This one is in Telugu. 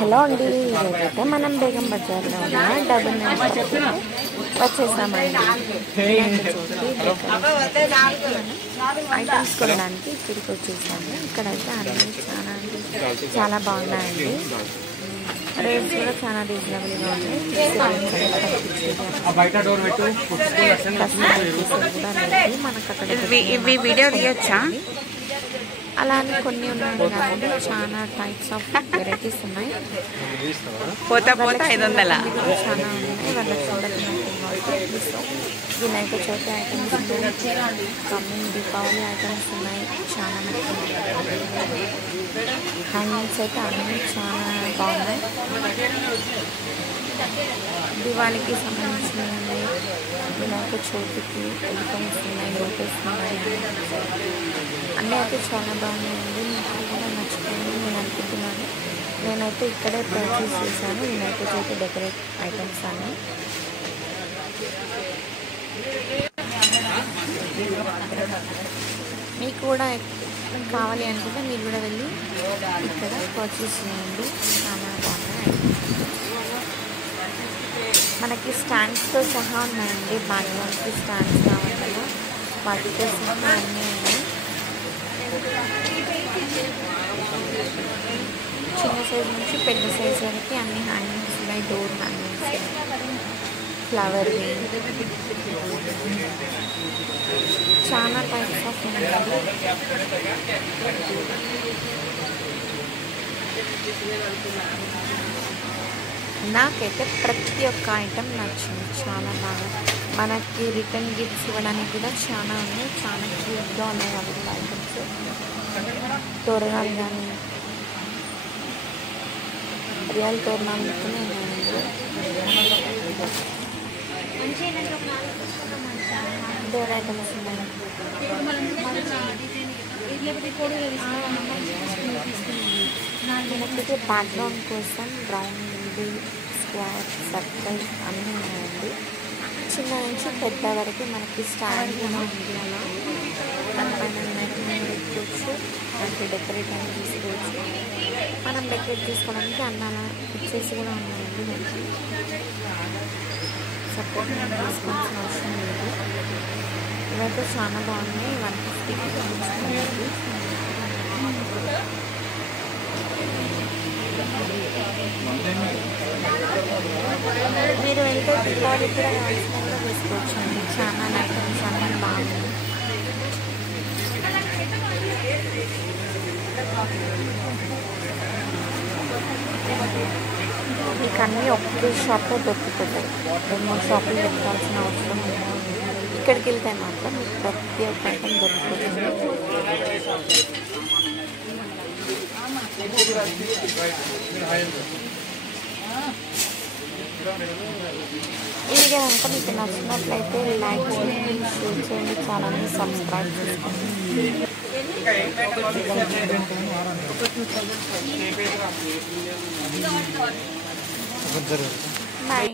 హలో అండి, ఈరోజైతే మనం బేగం బజార్లో ఉన్న డబుల్ వచ్చేసామండి. ఐటమ్స్ కొనడానికి ఇక్కడికి వచ్చేసాము. ఇక్కడైతే అన్నీ చాలా బాగున్నాయండి. రేట్స్ కూడా చాలా రీజనబుల్గా ఉన్నాయి. మనకు అక్కడ వీడియో తీయొచ్చా? అలానే కొన్ని ఉన్నాయి కాబట్టి చాలా టైప్స్ ఆఫ్ వెరైటీస్ ఉన్నాయి. పోతా 500 చాలా ఉన్నాయి. వాళ్ళకి చూడకపోతే వినాయక చవితి ఐటమ్స్ ఉన్నాయి, కమ్మింగ్ దీపావళి ఐటమ్స్ ఉన్నాయి. చాలా హ్యాంగింగ్స్ అయితే అన్నీ చాలా బాగున్నాయి. దివాళీకి సంబంధించినవి, వినాయక చవితికి ఐటమ్స్ ఉన్నాయి, లోటస్ ఉన్నాయి. అన్నీ అయితే చాలా బాగున్నాయండి. మీకు కూడా నచ్చుతాయని నేను అనుకుంటున్నాను. నేనైతే ఇక్కడే పర్చేస్ చేశాను వినాయక చవితి డెకరేట్ ఐటమ్స్ అన్నీ. మీకు కూడా కావాలి అనుకుంటే మీరు కూడా వెళ్ళి ఇక్కడ పర్చేస్ చేయండి. చాలా బాగున్నాయి. మనకి స్టాండ్స్తో సహా ఉన్నాయండి. బ్యాక్గ్రౌండ్కి స్టాండ్స్ కావాలి కదా, వాటితో సహా అన్నీ ఉన్నాయి. చిన్న సైజు నుంచి పెద్ద సైజు వరకు అన్ని హ్యాంగింగ్స్ ఉన్నాయి. డోర్ హ్యాంగింగ్స్, ఫ్లవర్వి, చాలా టైప్స్ ఆఫ్ ఉన్నాయి. నాకైతే ప్రతి ఒక్క ఐటెం నచ్చింది. చాలా బాగా మనకి రిటర్న్ గిఫ్ట్స్ ఇవ్వడానికి కూడా చాలా ఉన్నాయి. చాలా క్యూట్గా ఉన్నాయి అవి కూడా ఐటమ్స్. తోరణాలు కానీ రియల్ తోరణాలు ఉన్నాయండి. డోర్ ఐటమ్స్ ఉన్నాయి. మనకి బ్యాక్గ్రౌండ్ కోసం రౌండ్, స్క్వేర్, సర్కిల్ అన్నీ ఉన్నాయండి. చిన్న నుంచి పెద్ద వరకు మనకి స్టాండ్ కూడా ఉంది. అలా దానిపైన పెట్టుకోవచ్చు, మనకి డెకరేట్ అని తీసుకోవచ్చు. మనం డెకరేట్ చేసుకోవడానికి అన్న అలా పిక్చర్స్ కూడా ఉన్నాయండి. మనకి సపోర్ట్ మనం తీసుకోవాల్సిన అవసరం లేదు. ఇవైతే చాలా బాగున్నాయి. 150కి తీసుకోండి. మీరు వెళ్తే దీపావళి కూడా కావాల్సిన తీసుకోవచ్చు అండి. చాలా ఐటమ్స్ అన్నీ బాగున్నాయి. మీకు అన్నీ ఒకే షాప్లో దొరికిపోతాయి. 2-3 షాపులు దొరకాల్సిన అవసరం లేదు. ఇక్కడికి వెళ్తే మాత్రం మీకు ప్రతి ఒక్క ఐటమ్ దొరికిపోతుంది. ఈ వీడియో కనుక మీకు నచ్చినట్లయితే లైక్ చేయండి, షేర్ చేయండి, ఛానల్ని సబ్స్క్రైబ్ చేసుకోండి. బాయ్.